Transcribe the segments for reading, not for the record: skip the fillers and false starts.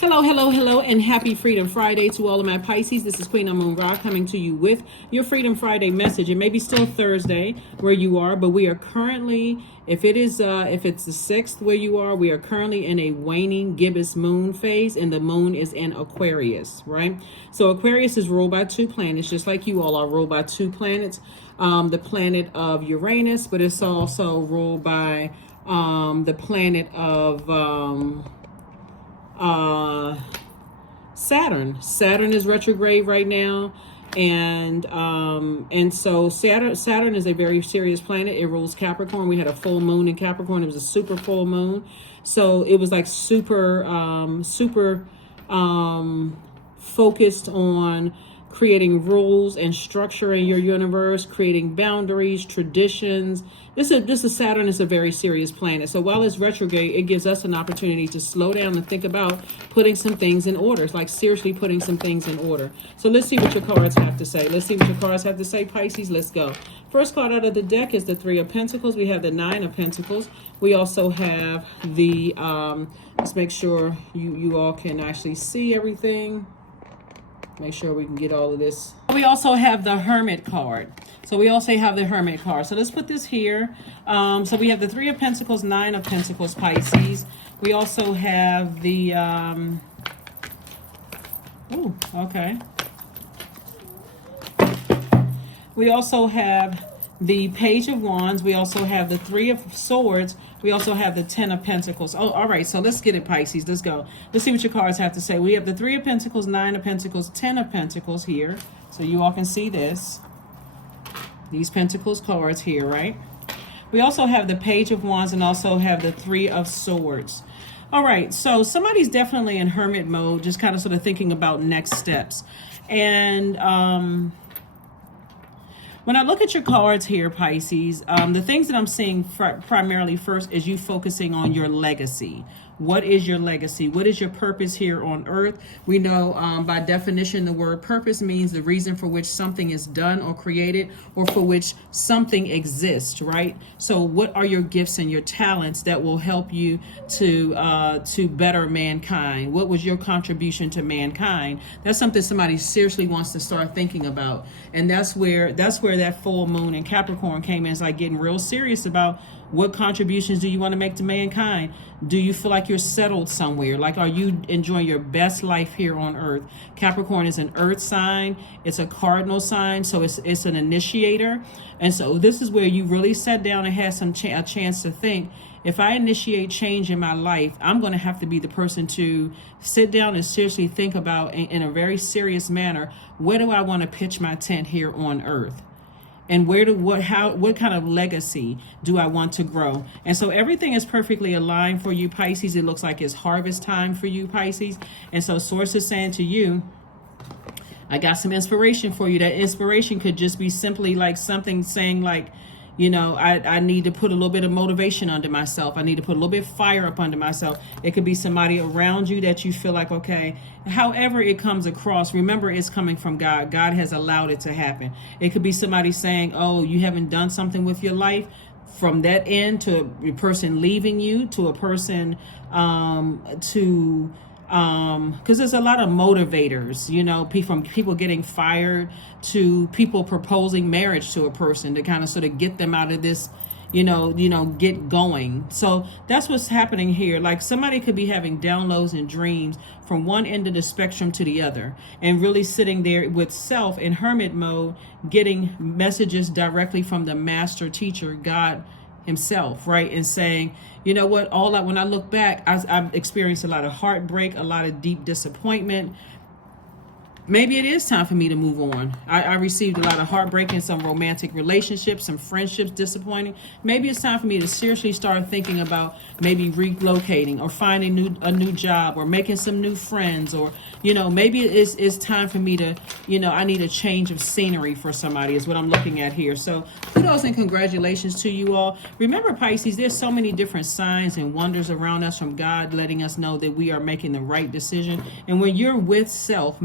Hello, hello, hello, and happy Freedom Friday to all of my Pisces. This is Queen Amun Ra coming to you with your Freedom Friday message. It may be still Thursday where you are, but we are currently, if it's the 6th where you are, we are currently in a waning gibbous moon phase, and the moon is in Aquarius, right? So Aquarius is ruled by two planets, just like you all are ruled by two planets. The planet of Uranus, but it's also ruled by the planet of Saturn. Saturn is retrograde right now, and so Saturn is a very serious planet. It rules Capricorn. We had a full moon in Capricorn. It was a super full moon, so it was like super focused on creating rules and structure in your universe, creating boundaries, traditions. This is Saturn is a very serious planet. So while it's retrograde, it gives us an opportunity to slow down and think about putting some things in order. It's like seriously putting some things in order. So let's see what your cards have to say. Let's see what your cards have to say, Pisces. Let's go. First card out of the deck is the Three of Pentacles. We have the Nine of Pentacles. We also have the, let's make sure you all can actually see everything. Make sure we can get all of this. We also have the Hermit card. So let's put this here. So we have the Three of Pentacles, Nine of Pentacles, Pisces. We also have the, we also have the Page of Wands. We also have the Three of Swords. We also have the Ten of Pentacles. Oh, all right. So let's get it, Pisces. Let's go. Let's see what your cards have to say. We have the Three of Pentacles, Nine of Pentacles, Ten of Pentacles here. So you all can see this. These Pentacles cards here, right? We also have the Page of Wands and also have the Three of Swords. All right. So somebody's definitely in hermit mode, just kind of sort of thinking about next steps. And, when I look at your cards here, Pisces, the things that I'm seeing primarily first is you focusing on your legacy. What is your legacy? What is your purpose here on earth? We know by definition, the word purpose means the reason for which something is done or created or for which something exists, right? So what are your gifts and your talents that will help you to better mankind? What was your contribution to mankind? That's something somebody seriously wants to start thinking about. And that's where that full moon in Capricorn came in. It's like getting real serious about what contributions do you want to make to mankind? Do you feel like you're settled somewhere? Like, are you enjoying your best life here on earth? Capricorn is an earth sign. It's a cardinal sign, so it's an initiator. And so this is where you really sat down and had a chance to think, if I initiate change in my life, I'm going to have to be the person to sit down and seriously think about in a very serious manner, where do I want to pitch my tent here on earth? And what kind of legacy do I want to grow? And so everything is perfectly aligned for you, Pisces. It looks like it's harvest time for you, Pisces. And so Source is saying to you, I got some inspiration for you. That inspiration could just be simply like something saying like, you know, I need to put a little bit of motivation under myself. I need to put a little bit of fire up under myself. It could be somebody around you that you feel like, okay, however it comes across, remember it's coming from God. God has allowed it to happen. It could be somebody saying, oh, you haven't done something with your life. From that end to a person leaving you, to a person because there's a lot of motivators, you know, from people getting fired to people proposing marriage to a person to kind of sort of get them out of this, you know, get going. So that's what's happening here. Like somebody could be having downloads and dreams from one end of the spectrum to the other, and really sitting there with self in hermit mode, getting messages directly from the master teacher, God himself, right? And saying, you know what, when I look back, I've experienced a lot of heartbreak, a lot of deep disappointment. Maybe it is time for me to move on. I received a lot of heartbreak in some romantic relationships, some friendships disappointing. Maybe it's time for me to seriously start thinking about maybe relocating or finding a new job or making some new friends, or, you know, maybe it's time for me to, you know, I need a change of scenery for somebody is what I'm looking at here. So kudos and congratulations to you all. Remember, Pisces, there's so many different signs and wonders around us from God letting us know that we are making the right decision. And when you're with self,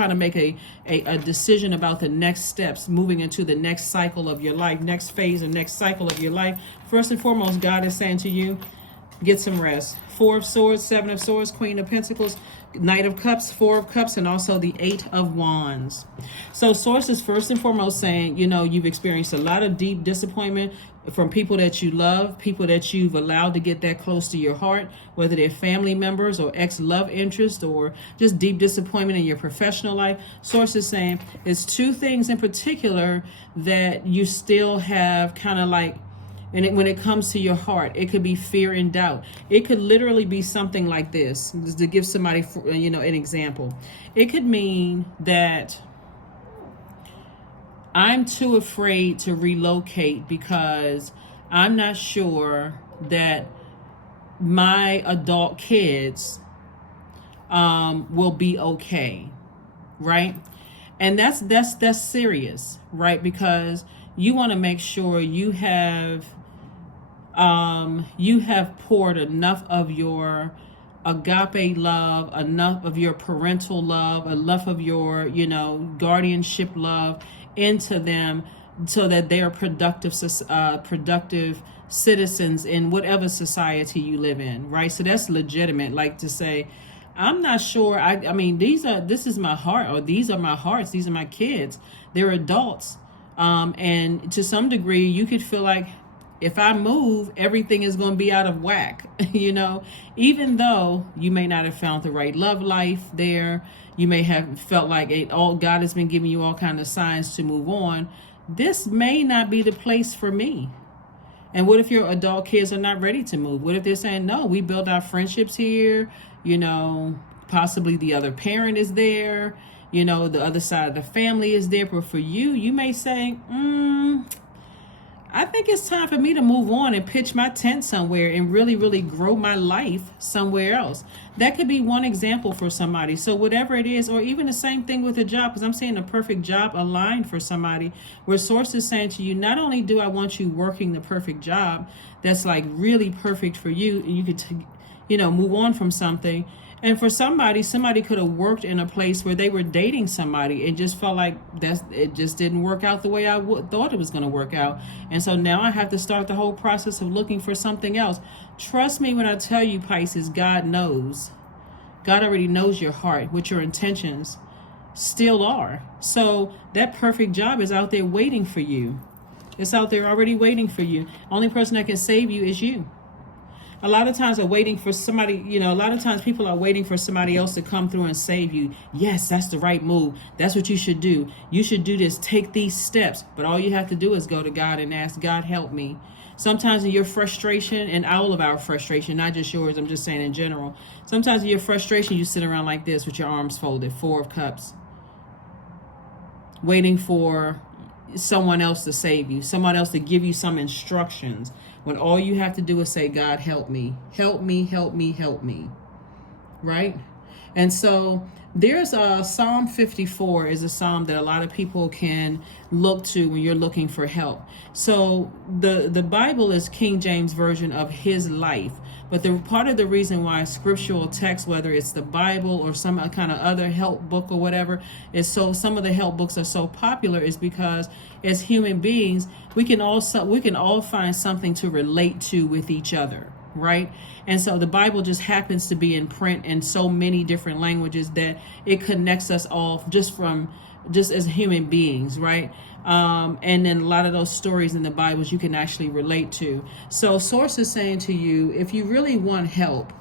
trying to make a decision about the next steps, moving into the next cycle of your life, next phase and next cycle of your life, first and foremost, God is saying to you, Get some rest. Four of Swords, Seven of Swords, Queen of Pentacles, Knight of Cups, Four of Cups, and also the Eight of Wands. So Source is first and foremost saying, you've experienced a lot of deep disappointment from people that you love, people that you've allowed to get that close to your heart, whether they're family members or ex-love interest or just deep disappointment in your professional life. Source is saying it's two things in particular that you still have kind of like, and when it comes to your heart, it could be fear and doubt. It could literally be something like this, just to give somebody, an example. It could mean that I'm too afraid to relocate because I'm not sure that my adult kids will be okay, right? And that's serious, right? Because you want to make sure you have poured enough of your agape love, enough of your parental love, enough of your, guardianship love into them so that they are productive citizens in whatever society you live in, right? So that's legitimate. Like to say, I'm not sure. I mean, this is my heart, or these are my hearts. These are my kids. They're adults. And to some degree, you could feel like if I move, everything is going to be out of whack, even though you may not have found the right love life there. You may have felt like God has been giving you all kinds of signs to move on. This may not be the place for me. And what if your adult kids are not ready to move? What if they're saying, no, we built our friendships here, possibly the other parent is there, the other side of the family is there. But for you, you may say, I think it's time for me to move on and pitch my tent somewhere and really, really grow my life somewhere else. That could be one example for somebody. So whatever it is, or even the same thing with a job, because I'm saying a perfect job aligned for somebody, where Source is saying to you, not only do I want you working the perfect job that's like really perfect for you, and you could, move on from something. And for somebody could have worked in a place where they were dating somebody and just felt like it just didn't work out the way I thought it was going to work out. And so now I have to start the whole process of looking for something else. Trust me when I tell you, Pisces, God knows. God already knows your heart, what your intentions still are. So that perfect job is out there waiting for you. It's out there already waiting for you. Only person that can save you is you. A lot of times a lot of times people are waiting for somebody else to come through and save you. Yes, that's the right move. That's what you should do. You should do this. Take these steps. But all you have to do is go to God and ask, God, help me. Sometimes in your frustration, and all of our frustration, not just yours, I'm just saying in general. Sometimes in your frustration, you sit around like this with your arms folded, Four of Cups, waiting for someone else to save you, someone else to give you some instructions, when all you have to do is say, God, help me, help me, help me, help me, right? And so there's Psalm 54 is a psalm that a lot of people can look to when you're looking for help. So the Bible is King James version of his life. But the part of the reason why scriptural text, whether it's the Bible or some kind of other help book or whatever, is so some of the help books are so popular is because as human beings, we can all find something to relate to with each other, right? And so the Bible just happens to be in print in so many different languages that it connects us all just as human beings, right? And then a lot of those stories in the Bibles you can actually relate to. So Source is saying to you, if you really want help,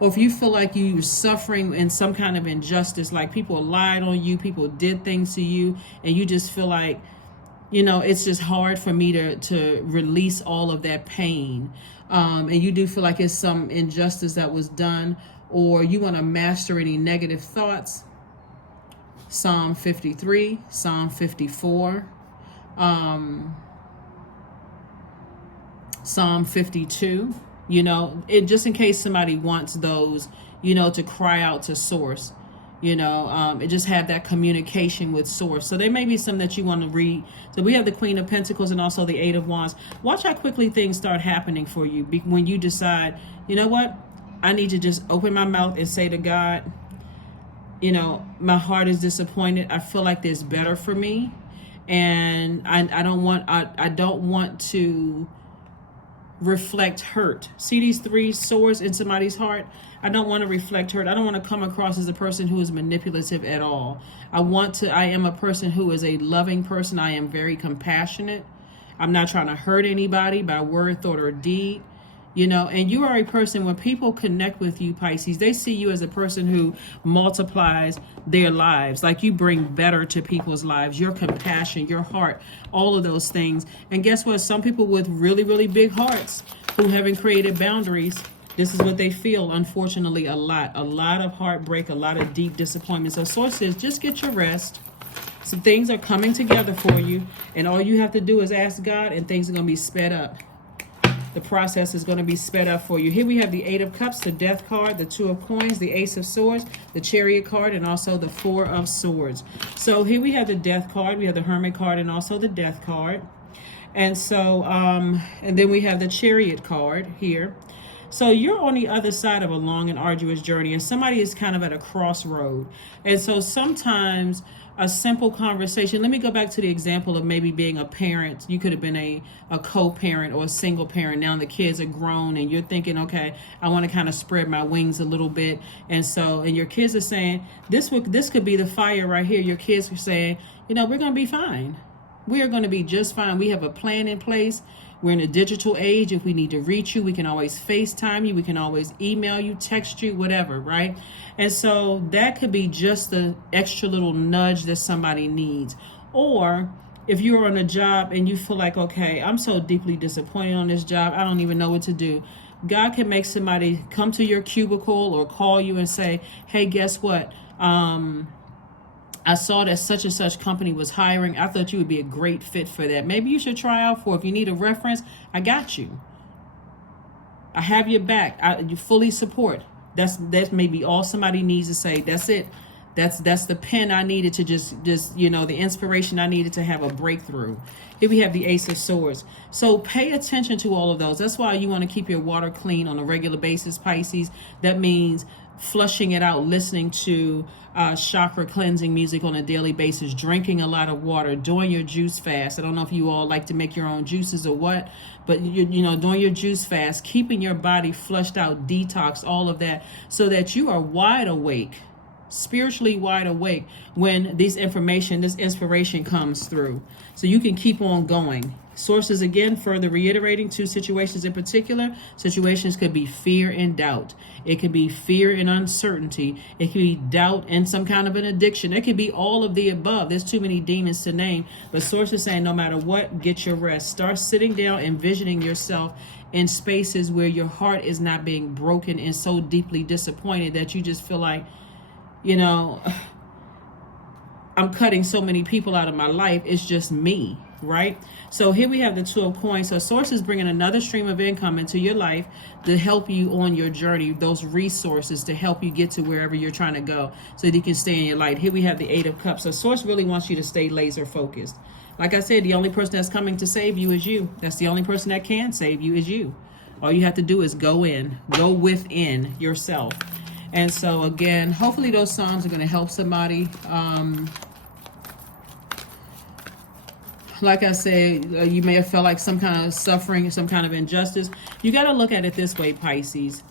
or if you feel like you're suffering in some kind of injustice, like people lied on you, people did things to you, and you just feel like, it's just hard for me to release all of that pain. And you do feel like it's some injustice that was done, or you want to master any negative thoughts. Psalm 53, Psalm 54, Psalm 52, just in case somebody wants those, to cry out to Source, and just have that communication with Source. So there may be some that you want to read. So we have the Queen of Pentacles and also the Eight of Wands. Watch how quickly things start happening for you when you decide, you know what, I need to just open my mouth and say to God, my heart is disappointed. I feel like there's better for me. And I don't want to reflect hurt. See these 3 swords in somebody's heart? I don't want to reflect hurt. I don't want to come across as a person who is manipulative at all. I am a person who is a loving person. I am very compassionate. I'm not trying to hurt anybody by word, thought, or deed. And you are a person, when people connect with you, Pisces, they see you as a person who multiplies their lives. Like, you bring better to people's lives, your compassion, your heart, all of those things. And guess what? Some people with really, really big hearts who haven't created boundaries, this is what they feel, unfortunately, a lot of heartbreak, a lot of deep disappointment. So Source says, just get your rest. Some things are coming together for you, and all you have to do is ask God, and things are going to be sped up. The process is going to be sped up for you. Here we have the 8 of Cups, the Death card, the 2 of Coins, the Ace of Swords, the Chariot card, and also the 4 of Swords. So here we have the Death card, we have the Hermit card, and also the Death card. And so, and then we have the Chariot card here. So you're on the other side of a long and arduous journey, and somebody is kind of at a crossroad. And so sometimes a simple conversation, let me go back to the example of maybe being a parent. You could have been a co-parent or a single parent. Now the kids are grown and you're thinking, okay, I want to kind of spread my wings a little bit. And your kids are saying, this could be the fire right here. Your kids are saying, we're going to be fine. We are going to be just fine. We have a plan in place. We're in a digital age. If we need to reach you, we can always FaceTime you. We can always email you, text you, whatever, right? And so that could be just the extra little nudge that somebody needs. Or if you're on a job and you feel like, okay, I'm so deeply disappointed on this job, I don't even know what to do. God can make somebody come to your cubicle or call you and say, hey, guess what? I saw that such and such company was hiring. I thought you would be a great fit for that. Maybe you should try out for it. If you need a reference, I got you. I have your back. You fully support. That's maybe all somebody needs to say. That's it. That's the pen I needed to just the inspiration I needed to have a breakthrough. Here we have the Ace of Swords. So pay attention to all of those. That's why you want to keep your water clean on a regular basis, Pisces. That means flushing it out, listening to chakra cleansing music on a daily basis, drinking a lot of water, doing your juice fast. I don't know if you all like to make your own juices or what, but doing your juice fast, keeping your body flushed out, detox, all of that, so that you are wide awake, spiritually wide awake when this inspiration comes through, so you can keep on going. Sources, again, further reiterating 2 situations in particular. Situations could be fear and doubt. It could be fear and uncertainty. It could be doubt and some kind of an addiction. It could be all of the above. There's too many demons to name. But sources saying, no matter what, get your rest. Start sitting down, envisioning yourself in spaces where your heart is not being broken and so deeply disappointed that you just feel like, I'm cutting so many people out of my life. It's just me, right? So here we have the 2 of Coins. So Source is bringing another stream of income into your life to help you on your journey, those resources to help you get to wherever you're trying to go so that you can stay in your light. Here we have the 8 of Cups. So Source really wants you to stay laser focused. Like I said, the only person that's coming to save you is you. That's the only person that can save you is you. All you have to do is go within yourself. And so again, hopefully those songs are going to help somebody. Like I said, you may have felt like some kind of suffering, some kind of injustice. You got to look at it this way, Pisces.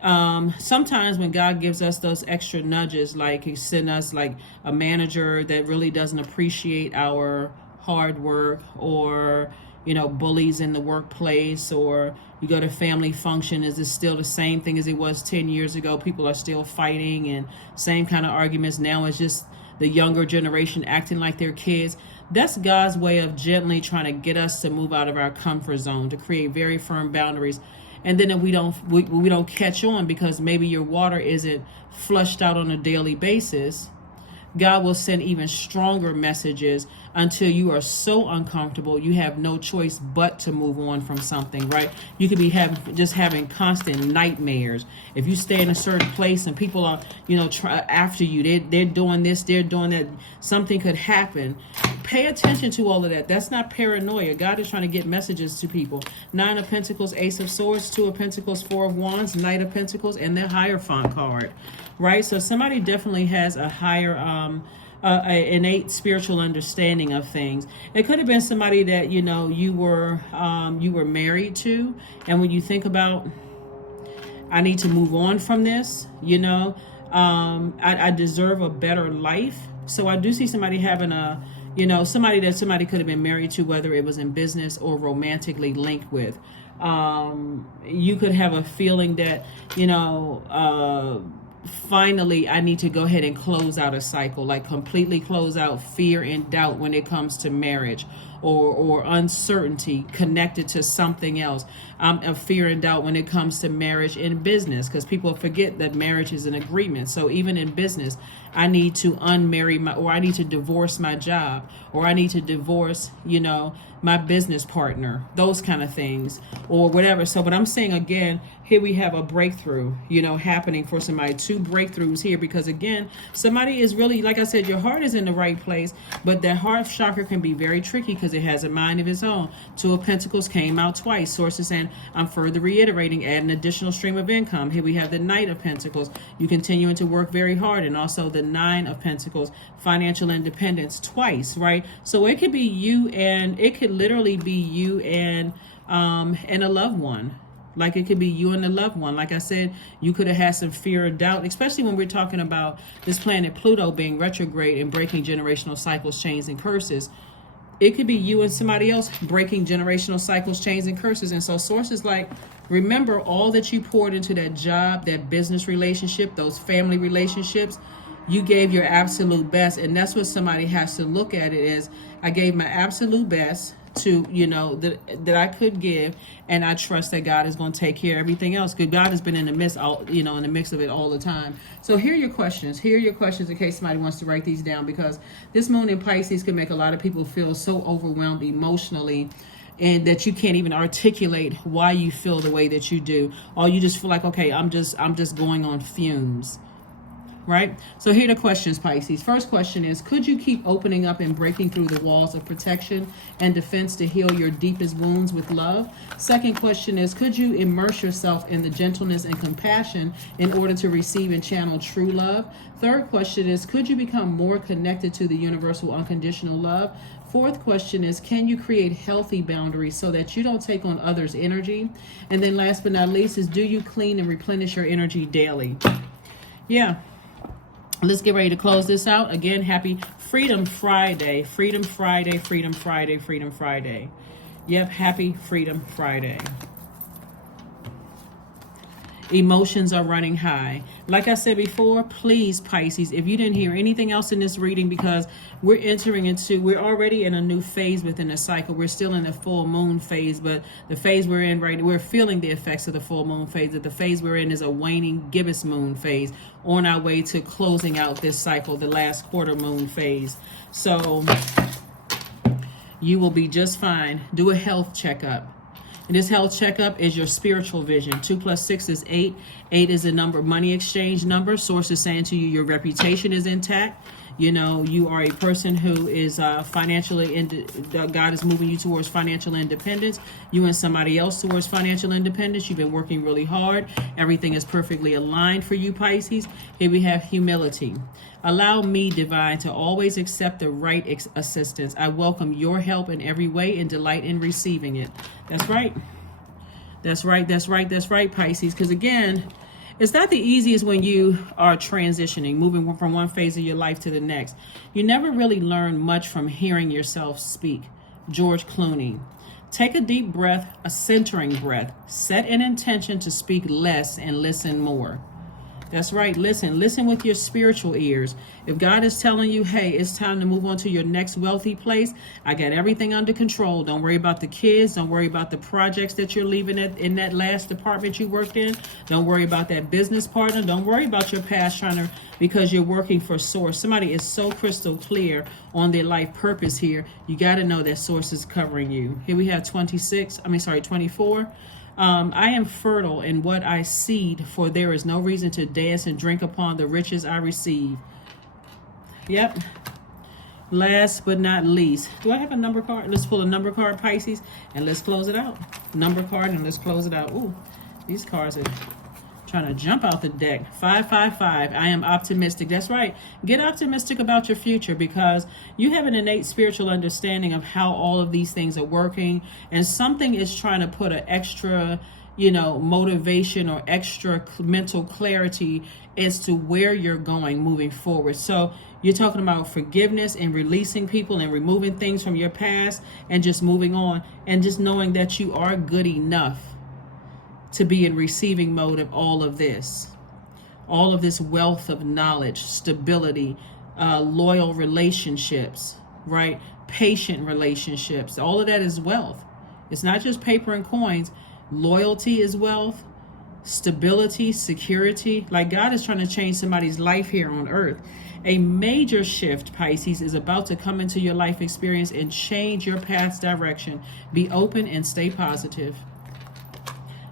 Sometimes when God gives us those extra nudges, like he sent us like a manager that really doesn't appreciate our hard work, or bullies in the workplace, or you go to family function, is it still the same thing as it was 10 years ago? People are still fighting and same kind of arguments. Now it's just the younger generation acting like they're kids. That's God's way of gently trying to get us to move out of our comfort zone, to create very firm boundaries. And then if we don't catch on because maybe your water isn't flushed out on a daily basis, God will send even stronger messages until you are so uncomfortable you have no choice but to move on from something, right? You could be having constant nightmares. If you stay in a certain place and people are, after you, they're doing this, they're doing that, something could happen. Pay attention to all of that. That's not paranoia. God is trying to get messages to people. 9 of Pentacles, Ace of Swords, 2 of Pentacles, 4 of Wands, Knight of Pentacles, and the Hierophant card, right? So somebody definitely has a higher innate spiritual understanding of things. It could have been somebody that you were married to, and when you think about, I need to move on from this, I deserve a better life. So I do see somebody having somebody could have been married to, whether it was in business or romantically linked with. You could have a feeling that, finally I need to go ahead and close out a cycle, like completely close out fear and doubt when it comes to marriage, or uncertainty connected to something else. Of fear and doubt when it comes to marriage and business, because people forget that marriage is an agreement. So even in business, I need to unmarry or I need to divorce my job, or I need to divorce, my business partner, those kind of things, or whatever. So, but I'm saying again, here we have a breakthrough, happening for somebody. 2 breakthroughs here, because again, somebody is really, like I said, your heart is in the right place, but that heart chakra can be very tricky because it has a mind of its own. 2 of Pentacles came out twice. Sources saying, I'm further reiterating, add an additional stream of income. Here we have the Knight of Pentacles. You continuing to work very hard, and also the 9 of Pentacles, financial independence twice, right? So it could be you, and it could literally be you and a loved one. Like it could be you and a loved one. Like I said, you could have had some fear or doubt, especially when we're talking about this planet Pluto being retrograde and breaking generational cycles, chains, and curses. It could be you and somebody else breaking generational cycles, chains, and curses. And so sources like, remember all that you poured into that job, that business relationship, those family relationships. You gave your absolute best. And that's what somebody has to look at it as. I gave my absolute best to, that I could give, and I trust that God is going to take care of everything else. Because God has been in the midst, in the mix of it all the time. So here are your questions. Here are your questions in case somebody wants to write these down, because this moon in Pisces can make a lot of people feel so overwhelmed emotionally, and that you can't even articulate why you feel the way that you do, or you just feel like, okay, I'm just going on fumes. Right? So here are the questions, Pisces. First question is, could you keep opening up and breaking through the walls of protection and defense to heal your deepest wounds with love? Second question is, could you immerse yourself in the gentleness and compassion in order to receive and channel true love? Third question is, could you become more connected to the universal unconditional love? Fourth question is, can you create healthy boundaries so that you don't take on others' energy? And then last but not least is, do you clean and replenish your energy daily? Yeah. Let's get ready to close this out. Again, happy Freedom Friday. Freedom Friday, Freedom Friday, Freedom Friday. Yep, happy Freedom Friday. Emotions are running high. Like I said before, please, Pisces, if you didn't hear anything else in this reading, because we're already in a new phase within the cycle. We're still in the full moon phase, but the phase we're in we're feeling the effects of the full moon phase. The phase we're in is a waning gibbous moon phase, on our way to closing out this cycle, the last quarter moon phase. So you will be just fine. Do a health checkup. And this health checkup is your spiritual vision. 2 + 6 is 8. 8 is the number, money exchange number. Sources saying to you, your reputation is intact. You are a person who is financially, God is moving you towards financial independence. You and somebody else towards financial independence. You've been working really hard. Everything is perfectly aligned for you, Pisces. Here we have humility. Allow me, divine, to always accept the right assistance. I welcome your help in every way and delight in receiving it. That's right. That's right, that's right, that's right, Pisces. Because again, it's not the easiest when you are transitioning, moving from one phase of your life to the next. You never really learn much from hearing yourself speak. George Clooney. Take a deep breath, a centering breath. Set an intention to speak less and listen more. That's right. Listen with your spiritual ears. If God is telling you, hey, it's time to move on to your next wealthy place, I got everything under control. Don't worry about the kids. Don't worry about the projects that you're leaving in that last department you worked in. Don't worry about that business partner. Don't worry about your past because you're working for Source. Somebody is so crystal clear on their life purpose here. You got to know that Source is covering you. Here we have 24. I am fertile in what I seed, for there is no reason to dance and drink upon the riches I receive. Yep. Last but not least, do I have a number card? Let's pull a number card, Pisces, and let's close it out. Number card, and let's close it out. Ooh, these cards are Trying to jump out the deck. 555. I am optimistic. That's right. Get optimistic about your future, because you have an innate spiritual understanding of how all of these things are working, and something is trying to put an extra, motivation or extra mental clarity as to where you're going moving forward. So you're talking about forgiveness and releasing people and removing things from your past and just moving on, and just knowing that you are good enough to be in receiving mode of all of this wealth of knowledge, stability, loyal relationships, right? Patient relationships. All of that is wealth. It's not just paper and coins. Loyalty is wealth, stability, security. Like, God is trying to change somebody's life here on earth. A major shift, Pisces, is about to come into your life experience and change your path's direction. Be open and stay positive.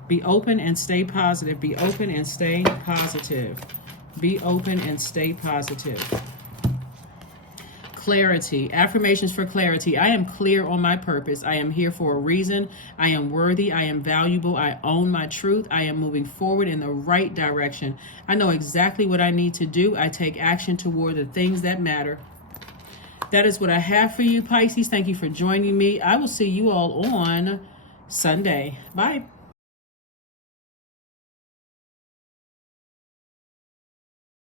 Be open and stay positive. Be open and stay positive. Be open and stay positive. Clarity. Affirmations for clarity. I am clear on my purpose. I am here for a reason. I am worthy. I am valuable. I own my truth. I am moving forward in the right direction. I know exactly what I need to do. I take action toward the things that matter. That is what I have for you, Pisces. Thank you for joining me. I will see you all on Sunday. Bye.